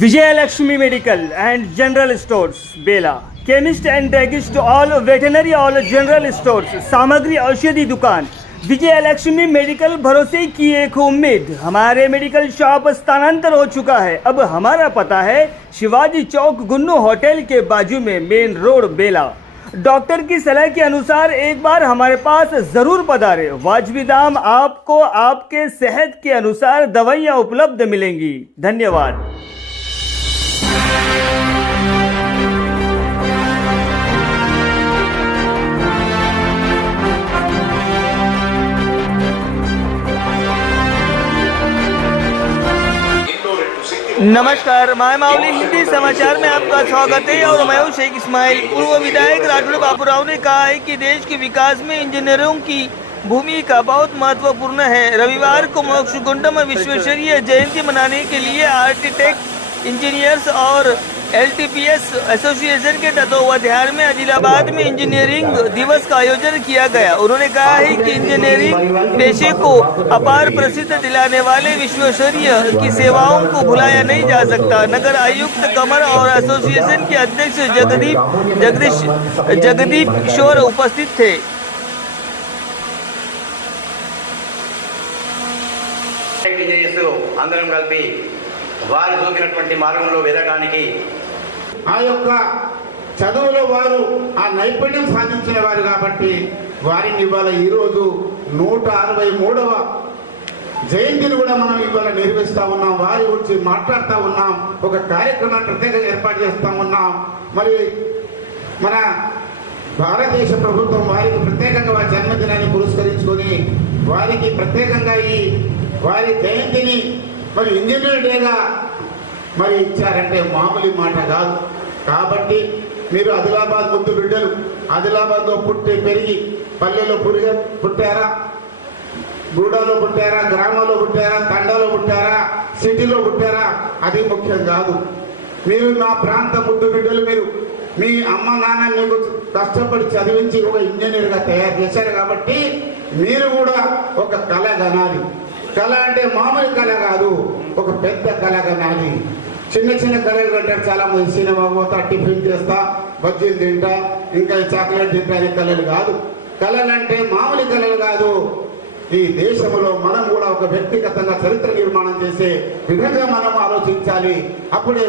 Vijayalakshmi Medical and General Stores, Bela. Chemist and druggist all veterinary all general stores. सामग्री औषधि दुकान. Vijayalakshmi medical भरोसे की एक उम्मीद. हमारे मेडिकल शॉप स्थानांतर हो चुका है. अब हमारा पता है शिवाजी चौक गुन्नू होटल के बाजू में, मेन रोड, बेला. डॉक्टर की सलाह के अनुसार एक बार हमारे पास जरूर पधारें. वाजिब दाम आपको आपके सेहत के अनुसार दवाइयाँ उपलब्ध मिलेंगी. धन्यवाद. नमस्कार, मैं मावली हिंदी समाचार में आपका स्वागत है और मैं हूं शेख इस्माइल. पूर्व विधायक राठौड़ बाबूराव ने कहा है कि देश के विकास में इंजीनियरों की भूमिका बहुत महत्वपूर्ण है. रविवार को मोक्षगुंडम विश्वेश्वरैया जयंती मनाने के लिए आर्किटेक्ट, इंजीनियर्स और LTPS एसोसिएशन के तत्वावधान में आदिलाबाद में इंजीनियरिंग दिवस का आयोजन किया गया. उन्होंने कहा है कि इंजीनियरिंग पेशे को अपार प्रसिद्ध दिलाने वाले विश्वेश्वरैया की सेवाओं को भुलाया नहीं जा सकता. नगर आयुक्त कमर और एसोसिएशन के अध्यक्ष जगदीप किशोर उपस्थित थे. అందరం కలిపి వారు చూపినటువంటి మార్గంలో వెదడానికి ఆ యొక్క చదువులో వారు ఆ నైపుణ్యం సాధించిన వారు కాబట్టి వారిని ఇవాళ ఈరోజు 163వ జయంతిని కూడా మనం ఇవాళ నిర్వహిస్తూ ఉన్నాం. వారి గురించి మాట్లాడుతూ ఉన్నాం. ఒక కార్యక్రమాన్ని ప్రత్యేకంగా ఏర్పాటు చేస్తూ ఉన్నాం. మరి మన భారతదేశ ప్రభుత్వం వారికి ప్రత్యేకంగా వారి జన్మదినాన్ని పురస్కరించుకొని వారికి ప్రత్యేకంగా ఈ వారి జయంతిని మరి ఇంజనీర్ డేగా మరి ఇచ్చారంటే మామూలు మాట కాదు. కాబట్టి మీరు ఆదిలాబాద్ ముద్దు బిడ్డలు, ఆదిలాబాద్లో పుట్టి పెరిగి పల్లెలో పుట్టారా, గూడలో పుట్టారా, గ్రామంలో పుట్టారా, తండాలో పుట్టారా, సిటీలో పుట్టారా, అది ముఖ్యం కాదు. మీరు మా ప్రాంత ముద్దు బిడ్డలు. మీరు మీ అమ్మ నాన్న మీకు కష్టపడి చదివించి ఒక ఇంజనీర్గా తయారు చేశారు కాబట్టి మీరు కూడా ఒక కళ కనాలి. కళ అంటే మామూలు కళ కాదు, ఒక పెద్ద కళ కనాలి. చిన్న చిన్న కళలు కంటారు చాలా మంది. సినిమా పోతా, టిఫిన్ చేస్తా, బజ్జీలు తింటా, ఇంకా చాక్లెట్ తింటా అనే కళలు కాదు. కళలు అంటే మామూలు కళలు కాదు. ఈ దేశంలో మనం కూడా ఒక వ్యక్తిగతంగా చరిత్ర నిర్మాణం చేసే విధంగా మనం ఆలోచించాలి. అప్పుడే